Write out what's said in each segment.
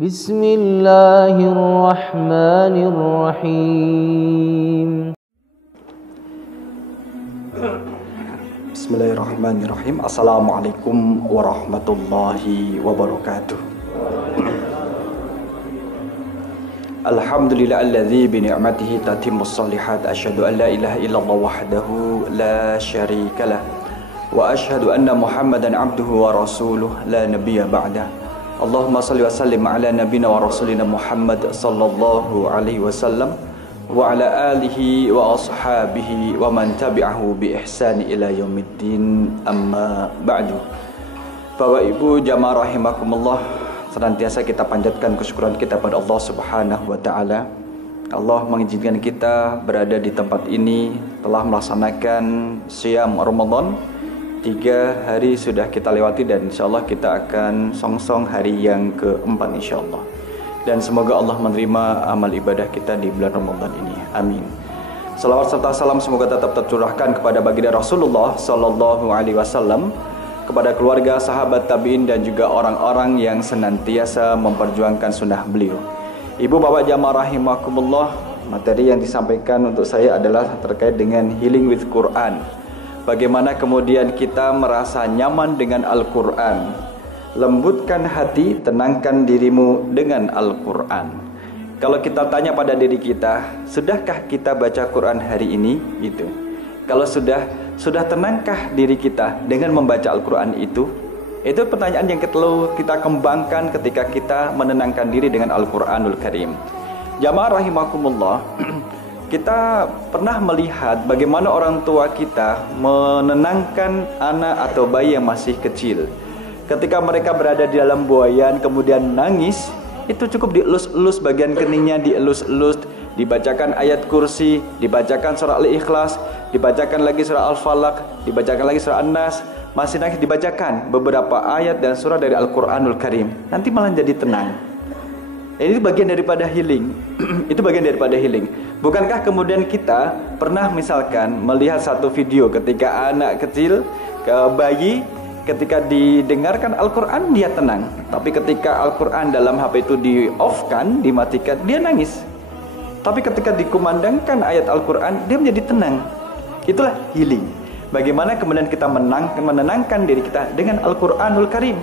Bismillahirrahmanirrahim. Bismillahirrahmanirrahim. Assalamualaikum warahmatullahi wabarakatuh. Alhamdulillahilladzi bi ni'matihi tatimmus shalihat. Asyhadu an la ilaha illallah wahdahu la syarikalah wa asyhadu anna Muhammadan abduhu wa rasuluh la nabiyya ba'dah. Allahumma salli wa sallim ala nabina wa rasulina Muhammad sallallahu alaihi wasallam wa ala alihi wa ashabihi wa man tabi'ahu bi ihsani ila yaumiddin, amma ba'du. Bapak Ibu jamaah rahimakumullah, senantiasa kita panjatkan kesyukuran kita pada Allah Subhanahu wa taala. Allah mengizinkan kita berada di tempat ini, telah melaksanakan Syam Ramadan. 3 hari sudah kita lewati dan insyaallah kita akan songsong hari yang keempat insyaallah. Dan semoga Allah menerima amal ibadah kita di bulan Ramadan ini. Amin. Salawat serta salam semoga tetap tercurahkan kepada baginda Rasulullah sallallahu alaihi wasallam, kepada keluarga, sahabat tabi'in dan juga orang-orang yang senantiasa memperjuangkan sunnah beliau. Ibu bapak jamaah rahimakumullah, materi yang disampaikan untuk saya adalah terkait dengan healing with Quran. Bagaimana kemudian kita merasa nyaman dengan Al-Quran. Lembutkan hati, tenangkan dirimu dengan Al-Quran. Kalau kita tanya pada diri kita, sudahkah kita baca Quran hari ini? Gitu. Kalau sudah tenangkah diri kita dengan membaca Al-Quran itu? Itu pertanyaan yang perlu kita kembangkan ketika kita menenangkan diri dengan Al-Quranul Karim. Jamaah rahimakumullah, kita pernah melihat bagaimana orang tua kita menenangkan anak atau bayi yang masih kecil. Ketika mereka berada di dalam buayan kemudian nangis, itu cukup dielus-elus bagian keningnya, dielus-elus, dibacakan ayat kursi, dibacakan surah Al-Ikhlas, dibacakan lagi surah Al-Falaq, dibacakan lagi surah An-Nas, masih nangis dibacakan beberapa ayat dan surah dari Al-Quranul Karim. Nanti malah jadi tenang. Ini bagian daripada healing. Itu bagian daripada healing. Bukankah kemudian kita pernah misalkan melihat satu video ketika anak kecil, bayi, ketika didengarkan Al-Quran dia tenang, tapi ketika Al-Quran dalam HP itu di-off-kan, dimatikan, dia nangis. Tapi ketika dikumandangkan ayat Al-Quran, dia menjadi tenang. Itulah healing. Bagaimana kemudian kita menenangkan diri kita dengan Al-Quranul Karim.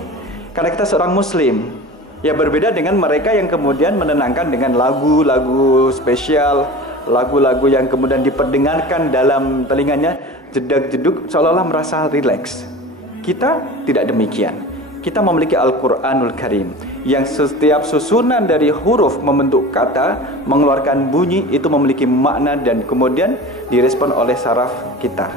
Karena kita seorang muslim, ya berbeda dengan mereka yang kemudian menenangkan dengan lagu-lagu spesial, lagu-lagu yang kemudian diperdengarkan dalam telinganya, jedak-jeduk seolah-olah merasa rileks. Kita tidak demikian. Kita memiliki Al-Quranul Karim yang setiap susunan dari huruf membentuk kata, mengeluarkan bunyi, itu memiliki makna dan kemudian direspon oleh saraf kita.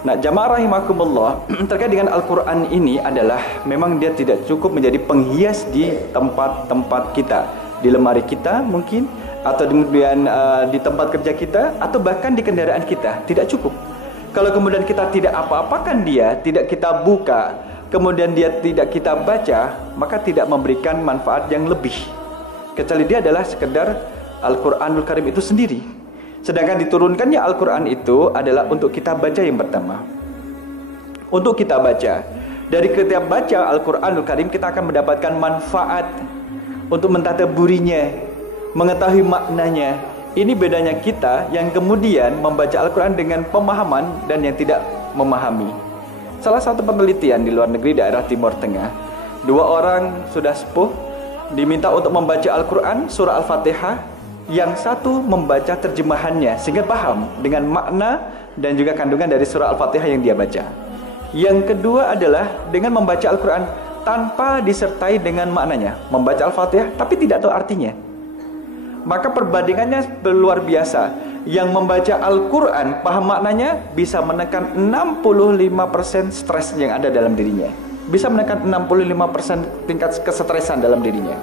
Nah, jamaah rahimakumullah, terkait dengan Al-Quran ini adalah memang dia tidak cukup menjadi penghias di tempat-tempat kita, di lemari kita mungkin, atau kemudian di tempat kerja kita, atau bahkan di kendaraan kita. Tidak cukup. Kalau kemudian kita tidak apa-apakan dia, tidak kita buka, kemudian dia tidak kita baca, maka tidak memberikan manfaat yang lebih. Kecuali dia adalah sekedar Al-Quranul Karim itu sendiri. Sedangkan diturunkannya Al-Quran itu adalah untuk kita baca yang pertama. Untuk kita baca. Dari ketika baca Al-Quranul Karim kita akan mendapatkan manfaat untuk mentadaburinya, mengetahui maknanya. Ini bedanya kita yang kemudian membaca Al-Quran dengan pemahaman dan yang tidak memahami. Salah satu penelitian di luar negeri daerah Timur Tengah, 2 orang sudah sepuh diminta untuk membaca Al-Quran surah Al-Fatihah. Yang satu membaca terjemahannya sehingga paham dengan makna dan juga kandungan dari surah Al-Fatihah yang dia baca. Yang kedua adalah dengan membaca Al-Quran tanpa disertai dengan maknanya. Membaca Al-Fatihah tapi tidak tahu artinya. Maka perbandingannya luar biasa. Yang membaca Al-Quran paham maknanya bisa menekan 65% stres yang ada dalam dirinya. Bisa menekan 65% tingkat kesetresan dalam dirinya.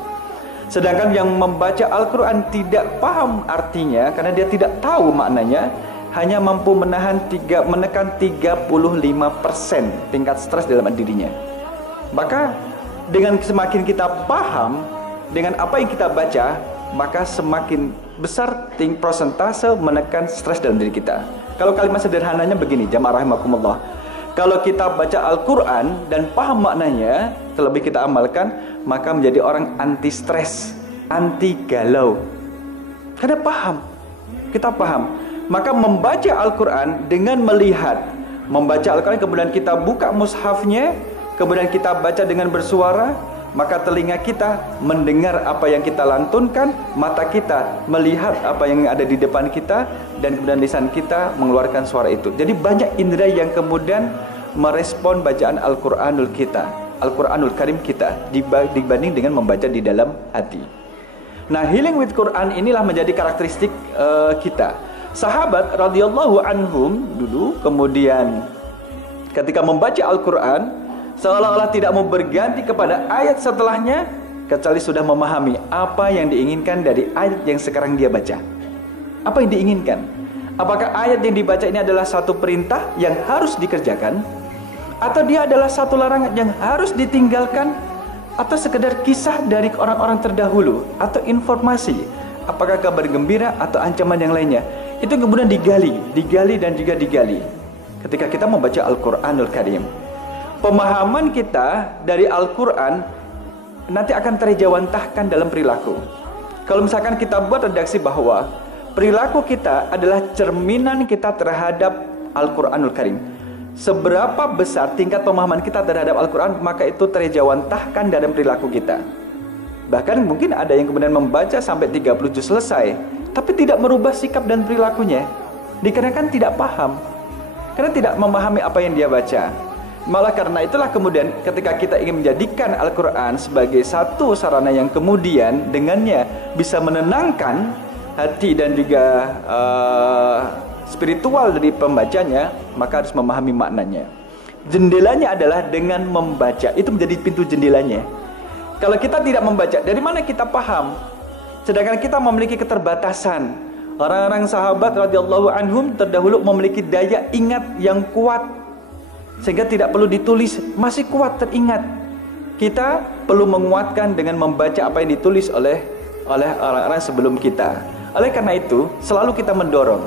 Sedangkan yang membaca Al-Quran tidak paham artinya karena dia tidak tahu maknanya, hanya mampu menekan 35% tingkat stres dalam dirinya. Maka dengan semakin kita paham dengan apa yang kita baca, maka semakin besar persentase menekan stres dalam diri kita. Kalau kalimat sederhananya begini, jamaah rahimakumullah, Kalau kita baca Al-Quran dan paham maknanya, terlebih kita amalkan, maka menjadi orang anti stres, anti galau. Karena paham, kita paham. Maka membaca Al-Quran dengan melihat, membaca Al-Quran kemudian kita buka mushafnya, kemudian kita baca dengan bersuara, maka telinga kita mendengar apa yang kita lantunkan, mata kita melihat apa yang ada di depan kita, dan kemudian lisan kita mengeluarkan suara itu. Jadi banyak indera yang kemudian merespon bacaan Al-Quranul Karim kita dibanding dengan membaca di dalam hati. Nah, healing with Quran inilah menjadi karakteristik kita. Sahabat radhiyallahu anhum dulu kemudian ketika membaca Al-Quran seolah-olah tidak mau berganti kepada ayat setelahnya kecuali sudah memahami apa yang diinginkan dari ayat yang sekarang dia baca. Apa yang diinginkan? Apakah ayat yang dibaca ini adalah satu perintah yang harus dikerjakan, atau dia adalah satu larangan yang harus ditinggalkan, atau sekedar kisah dari orang-orang terdahulu, atau informasi, apakah kabar gembira atau ancaman yang lainnya. Itu kemudian digali dan juga digali ketika kita membaca Al-Quranul Karim. Pemahaman kita dari Al-Quran nanti akan terjawantahkan dalam perilaku. Kalau misalkan kita buat redaksi bahwa perilaku kita adalah cerminan kita terhadap Al-Quranul Karim, seberapa besar tingkat pemahaman kita terhadap Al-Quran, maka itu terjawantahkan dalam perilaku kita. Bahkan mungkin ada yang kemudian membaca sampai 30 juz selesai, tapi tidak merubah sikap dan perilakunya, dikarenakan tidak paham, karena tidak memahami apa yang dia baca. Malah karena itulah kemudian ketika kita ingin menjadikan Al-Quran sebagai satu sarana yang kemudian dengannya bisa menenangkan hati dan juga spiritual dari pembacanya, maka harus memahami maknanya. Jendelanya adalah dengan membaca, itu menjadi pintu jendelanya. Kalau kita tidak membaca, dari mana kita paham? Sedangkan kita memiliki keterbatasan. Orang-orang sahabat radhiyallahu anhum terdahulu memiliki daya ingat yang kuat, sehingga tidak perlu ditulis, masih kuat teringat. Kita perlu menguatkan dengan membaca apa yang ditulis oleh orang-orang sebelum kita. Oleh karena itu, selalu kita mendorong,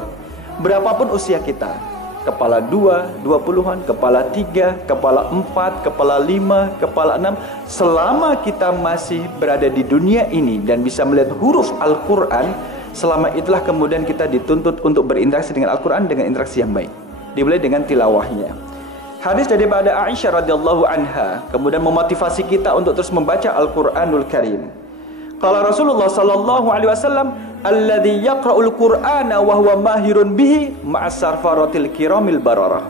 berapapun usia kita, kepala 2, 20-an, kepala 3, kepala 4, kepala 5, kepala 6, selama kita masih berada di dunia ini dan bisa melihat huruf Al-Quran, selama itulah kemudian kita dituntut untuk berinteraksi dengan Al-Quran dengan interaksi yang baik, dimulai dengan tilawahnya. Hadis daripada Aisyah radhiyallahu anha kemudian memotivasi kita untuk terus membaca Al-Quranul Karim. Qala Rasulullah sallallahu alaihi wasallam, alladzi yaqra'ul Qur'ana wa huwa mahirun bihi ma'as-sarfaratil kiramil bararah.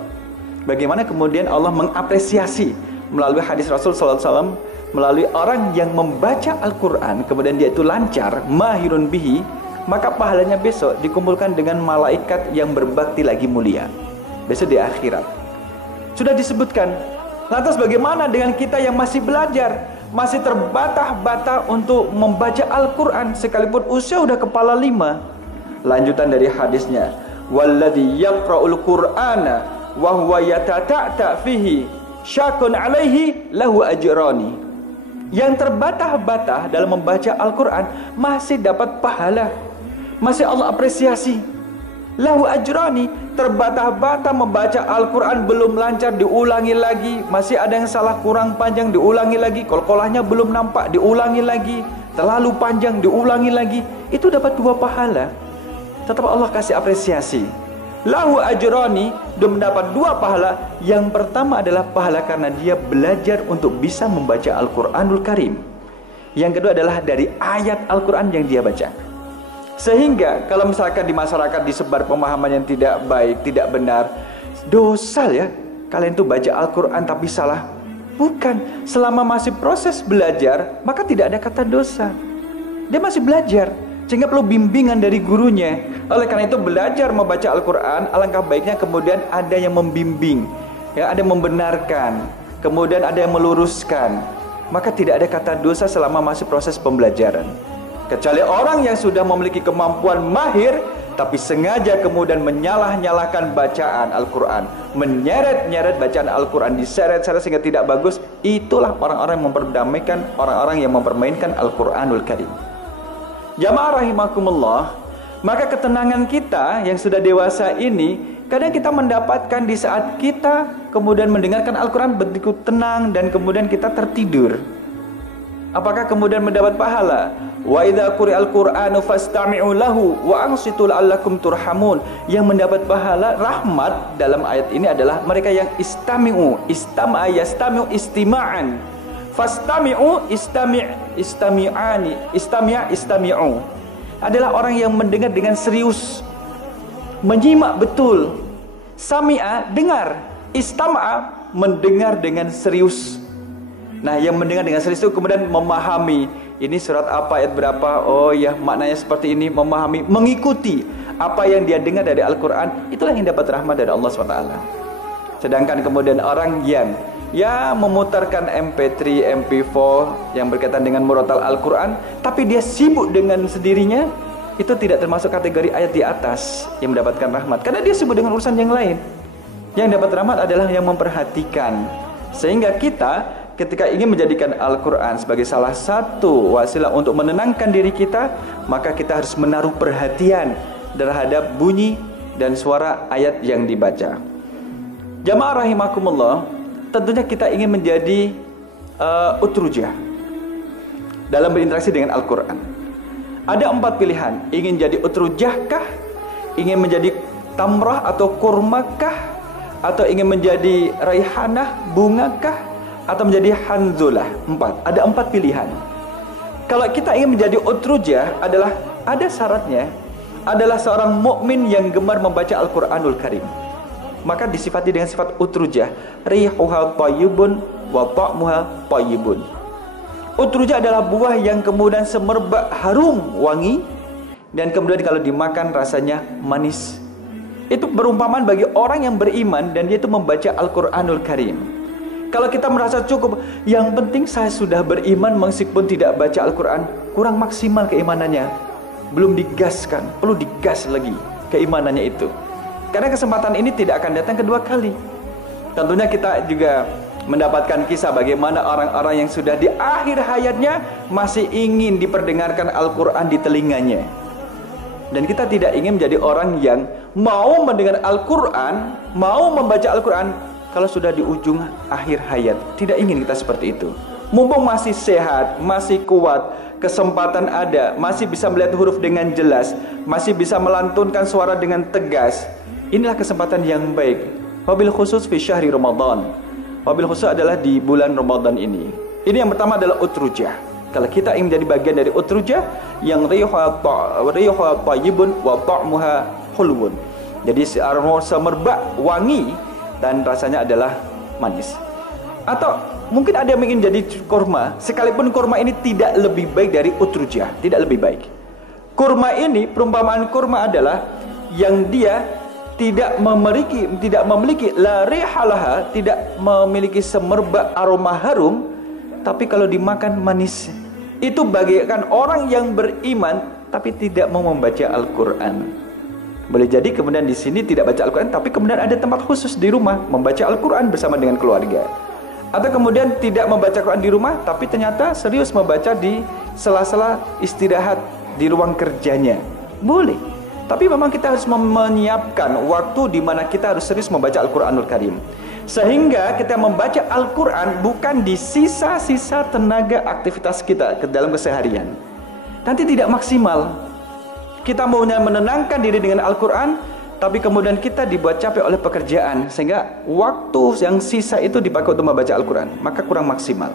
Bagaimana kemudian Allah mengapresiasi melalui hadis Rasul sallallahu alaihi wasallam, melalui orang yang membaca Al-Quran kemudian dia itu lancar, mahirun bihi, maka pahalanya besok dikumpulkan dengan malaikat yang berbakti lagi mulia besok di akhirat. Sudah disebutkan. Lantas bagaimana dengan kita yang masih belajar, masih terbata-bata untuk membaca Al-Quran sekalipun usia udah kepala 5? Lanjutan dari hadisnya, walladzi yaqra'ul Qur'ana wa huwa yatata'ta fihi syakun 'alaihi lahu ajrani. Yang terbata-bata dalam membaca Al-Quran masih dapat pahala, masih Allah apresiasi. Lahu ajrani, terbata-bata membaca Al-Quran belum lancar diulangi lagi, masih ada yang salah kurang panjang diulangi lagi, kolkolahnya belum nampak diulangi lagi, terlalu panjang diulangi lagi, itu dapat 2 pahala. Tetap Allah kasih apresiasi. Lahu ajrani, dia mendapat 2 pahala. Yang pertama adalah pahala karena dia belajar untuk bisa membaca Al-Quranul Karim. Yang kedua adalah dari ayat Al-Quran yang dia baca. Sehingga kalau misalkan di masyarakat disebar pemahaman yang tidak baik, tidak benar, dosa ya kalian tuh baca Al-Quran tapi salah. Bukan, selama masih proses belajar maka tidak ada kata dosa. Dia masih belajar, sehingga perlu bimbingan dari gurunya. Oleh karena itu belajar membaca Al-Quran, alangkah baiknya kemudian ada yang membimbing, ya, ada yang membenarkan, kemudian ada yang meluruskan. Maka tidak ada kata dosa selama masih proses pembelajaran. Kecuali orang yang sudah memiliki kemampuan mahir tapi sengaja kemudian menyalah-nyalahkan bacaan Al-Quran, menyeret-nyeret bacaan Al-Quran, diseret-seret sehingga tidak bagus. Itulah orang-orang yang memperdamaikan, orang-orang yang mempermainkan Al-Quranul Karim. Jamaah rahimakumullah, maka ketenangan kita yang sudah dewasa ini Kadang kita mendapatkan di saat kita kemudian mendengarkan Al-Quran begitu tenang dan kemudian kita tertidur. Apakah kemudian mendapat pahala? Wa idza quri'al Qur'anu fastami'u lahu wa ansitu la'allakum turhamun. Yang mendapat pahala rahmat dalam ayat ini adalah mereka yang istami'u, istama'a yastami'u istima'an. Fastami'u istami'ani, istami'u. Adalah orang yang mendengar dengan serius, menyimak betul. Sami'a, dengar. Istama'a, mendengar dengan serius. Nah, yang mendengar dengan serius itu kemudian memahami, ini surat apa, ayat berapa, oh ya maknanya seperti ini, memahami, mengikuti apa yang dia dengar dari Al-Quran. Itulah yang dapat rahmat dari Allah SWT. Sedangkan kemudian orang yang memutarkan MP3, MP4 yang berkaitan dengan murotal Al-Quran, tapi dia sibuk dengan sendirinya, itu tidak termasuk kategori ayat di atas yang mendapatkan rahmat, karena dia sibuk dengan urusan yang lain. Yang dapat rahmat adalah yang memperhatikan. Sehingga kita ketika ingin menjadikan Al-Quran sebagai salah satu wasilah untuk menenangkan diri kita, maka kita harus menaruh perhatian terhadap bunyi dan suara ayat yang dibaca. Jamaah rahimakumullah, tentunya kita ingin menjadi utrujah dalam berinteraksi dengan Al-Quran. Ada 4 pilihan. Ingin jadi utrujahkah? Ingin menjadi tamrah atau kurmakah? Atau ingin menjadi raihanah, bungakah? Atau menjadi hanzulah? 4. Ada 4 pilihan. Kalau kita ingin menjadi utrujah, adalah ada syaratnya, adalah seorang mukmin yang gemar membaca Al-Quranul Karim. Maka disifati dengan sifat utrujah. Rihuha thayyibun wa ta'muha thayyibun. Utrujah adalah buah yang kemudian semerbak harum, wangi, dan kemudian kalau dimakan rasanya manis. Itu perumpamaan bagi orang yang beriman dan dia itu membaca Al-Quranul Karim. Kalau kita merasa cukup, yang penting saya sudah beriman meskipun tidak baca Al-Quran, kurang maksimal keimanannya, belum digaskan, perlu digas lagi keimanannya itu. Karena kesempatan ini tidak akan datang kedua kali. Tentunya kita juga mendapatkan kisah bagaimana orang-orang yang sudah di akhir hayatnya masih ingin diperdengarkan Al-Quran di telinganya. Dan kita tidak ingin menjadi orang yang mau mendengar Al-Quran, mau membaca Al-Quran kalau sudah di ujung akhir hayat. Tidak ingin kita seperti itu. Mumpung masih sehat, masih kuat, kesempatan ada, masih bisa melihat huruf dengan jelas, masih bisa melantunkan suara dengan tegas. Inilah kesempatan yang baik. Wabil khusus fi syahri Ramadan. Wabil khusus adalah di bulan Ramadan ini. Ini yang pertama adalah utrujah. Kalau kita ingin menjadi bagian dari utrujah yang rihuha thayyibun wa ta'muha hulwun. Jadi semerbak wangi dan rasanya adalah manis. Atau mungkin ada yang ingin jadi kurma, sekalipun kurma ini tidak lebih baik dari utrujah, tidak lebih baik. Kurma ini, perumpamaan kurma adalah yang dia tidak memiliki la rihalaha, tidak memiliki semerbak aroma harum, tapi kalau dimakan manis. Itu bagaikan orang yang beriman tapi tidak mau membaca Al-Quran. Boleh jadi kemudian di sini tidak baca Al-Quran, tapi kemudian ada tempat khusus di rumah membaca Al-Quran bersama dengan keluarga. Atau kemudian tidak membaca Quran di rumah, tapi ternyata serius membaca di sela-sela istirahat di ruang kerjanya. Boleh. Tapi memang kita harus menyiapkan waktu di mana kita harus serius membaca Al-Quranul Karim. Sehingga kita membaca Al-Quran bukan di sisa-sisa tenaga aktivitas kita ke dalam keseharian. Nanti tidak maksimal. Kita maunya menenangkan diri dengan Al-Quran, tapi kemudian kita dibuat capek oleh pekerjaan, sehingga waktu yang sisa itu dipakai untuk membaca Al-Quran, maka kurang maksimal.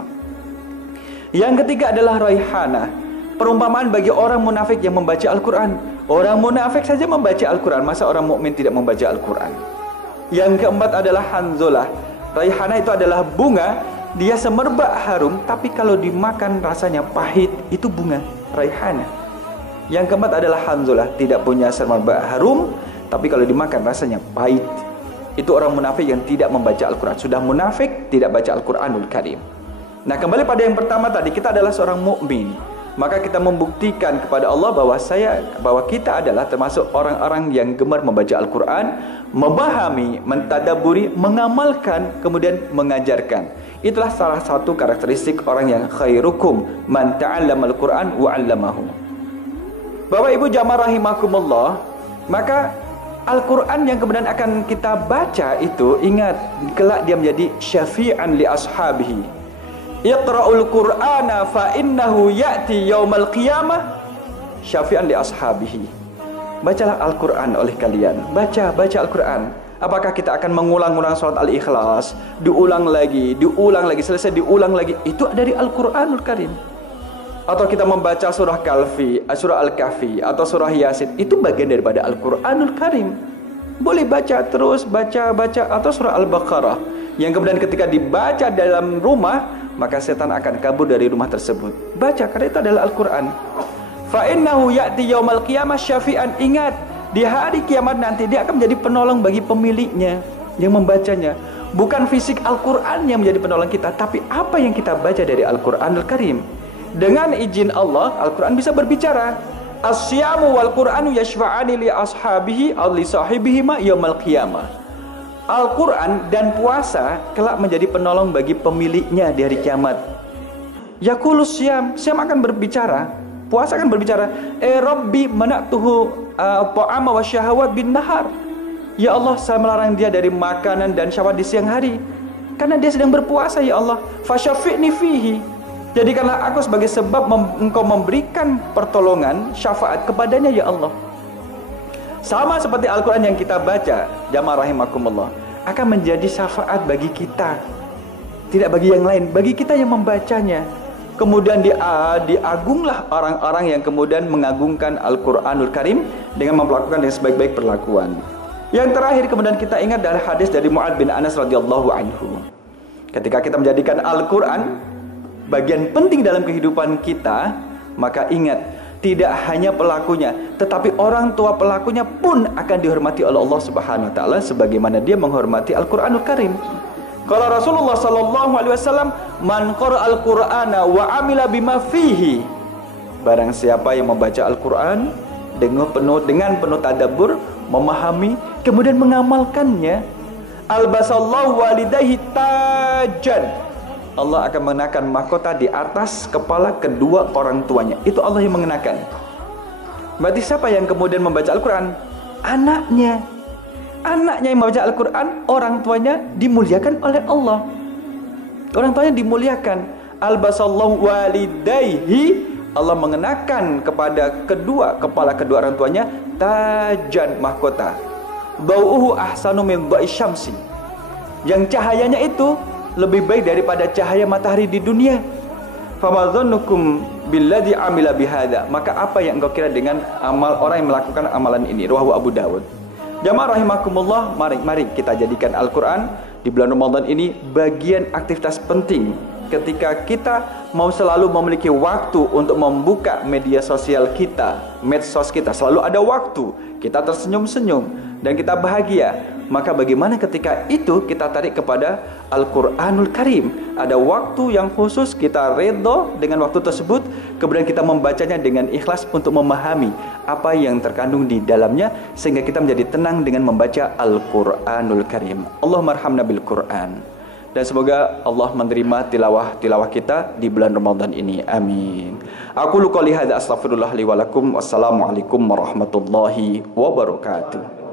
Yang ketiga adalah raihanah. Perumpamaan bagi orang munafik yang membaca Al-Quran. Orang munafik saja membaca Al-Quran, masa orang mukmin tidak membaca Al-Quran? Yang keempat adalah hanzulah. Raihanah itu adalah bunga, dia semerbak harum, tapi kalau dimakan rasanya pahit. Itu bunga raihanah. Yang keempat adalah hanzulah, tidak punya semerbak harum, tapi kalau dimakan rasanya pahit. Itu orang munafik yang tidak membaca Al-Quran. Sudah munafik, tidak baca Al-Quranul Karim. Nah, kembali pada yang pertama tadi, kita adalah seorang mukmin. Maka kita membuktikan kepada Allah bahwa kita adalah termasuk orang-orang yang gemar membaca Al-Quran, memahami, mentadaburi, mengamalkan, kemudian mengajarkan. Itulah salah satu karakteristik orang yang khairukum man ta'allamal Quran wa 'allamahu. Bapak Ibu jamaah rahimakumullah, maka Al-Quran yang kemudian akan kita baca itu, ingat, kelak dia menjadi syafi'an li ashabihi. Iqra'ul Qur'ana fa innahu ya'ti yaumal qiyamah syafi'an li ashabihi. Bacalah Al-Quran oleh kalian. Baca Al-Quran. Apakah kita akan mengulang-ulang surat Al-Ikhlas, diulang lagi, selesai diulang lagi? Itu dari Al-Quranul Karim. Atau kita membaca surah surah Al-Kahfi atau surah Yasin, itu bagian daripada Al-Quranul Karim. Boleh baca terus, baca atau surah Al-Baqarah yang kemudian ketika dibaca dalam rumah, maka setan akan kabur dari rumah tersebut. Baca, karena itu adalah Al-Quran. Fa innahu ya'ti yaumal qiyamah syafi'an. Ingat, di hari kiamat nanti dia akan menjadi penolong bagi pemiliknya yang membacanya. Bukan fisik Al-Quran yang menjadi penolong kita, tapi apa yang kita baca dari Al-Quranul Karim. Dengan izin Allah, Al-Quran bisa berbicara. As-siyamu wal Qur'anu yashfa'ani li ashabihi aw li sahibihima yaumal qiyamah. Al-Quran dan puasa kelak menjadi penolong bagi pemiliknya di hari kiamat. Yaqulus siyam akan berbicara, puasa akan berbicara, Rabbi mana'tuhu ta'ama wa syahawat bin nahar. Ya Allah, saya melarang dia dari makanan dan syahwat di siang hari karena dia sedang berpuasa, ya Allah. Fasyafi'ni fihi. Jadikanlah aku sebagai sebab engkau memberikan pertolongan, syafaat kepadanya, ya Allah. Sama seperti Al-Quran yang kita baca, jamaah rahimakumullah, akan menjadi syafaat bagi kita, tidak bagi yang lain, bagi kita yang membacanya. Kemudian diagunglah orang-orang yang kemudian mengagungkan Al-Quranul Karim dengan memperlakukan dengan sebaik-baik perlakuan. Yang terakhir kemudian kita ingat dari hadis dari Mu'ad bin Anas radhiyallahu anhu. Ketika kita menjadikan Al-Quran bagian penting dalam kehidupan kita, maka ingat, tidak hanya pelakunya, tetapi orang tua pelakunya pun akan dihormati oleh Allah Subhanahu wa taala sebagaimana dia menghormati Al-Qur'anul Karim. Kalau Rasulullah sallallahu alaihi wasallam, "Man qara'al Qur'ana wa 'amila bima fihi." Barang siapa yang membaca Al-Qur'an dengan penuh tadabbur, memahami, kemudian mengamalkannya, albasallahu walidayhi tajan. Allah akan mengenakan mahkota di atas kepala kedua orang tuanya. Itu Allah yang mengenakan. Berarti siapa yang kemudian membaca Al-Quran? Anaknya. Anaknya yang membaca Al-Quran, orang tuanya dimuliakan oleh Allah. Orang tuanya dimuliakan. Albasallahu walidayhi. Allah mengenakan kepada kepala kedua orang tuanya tajan, mahkota. Bau'uhu ahsanu min dha'i syamsi. Yang cahayanya itu lebih baik daripada cahaya matahari di dunia. Famadzanukum billadzi amila bihadza. Maka apa yang engkau kira dengan amal orang yang melakukan amalan ini? Rawahu Abu Dawud. Jamaah rahimakumullah, mari kita jadikan Al-Quran di bulan Ramadan ini bagian aktivitas penting. Ketika kita mau selalu memiliki waktu untuk membuka media sosial kita, medsos kita, selalu ada waktu, kita tersenyum-senyum dan kita bahagia. Maka bagaimana ketika itu kita tarik kepada Al-Quranul Karim? Ada waktu yang khusus, kita redha dengan waktu tersebut, kemudian kita membacanya dengan ikhlas untuk memahami apa yang terkandung di dalamnya, sehingga kita menjadi tenang dengan membaca Al-Quranul Karim. Allahumma arhamna bil Quran. Dan semoga Allah menerima tilawah kita di bulan Ramadan ini. Amin. Aku qouli hadza astaghfirullah li wa lakum. Wassalamualaikum warahmatullahi wabarakatuh.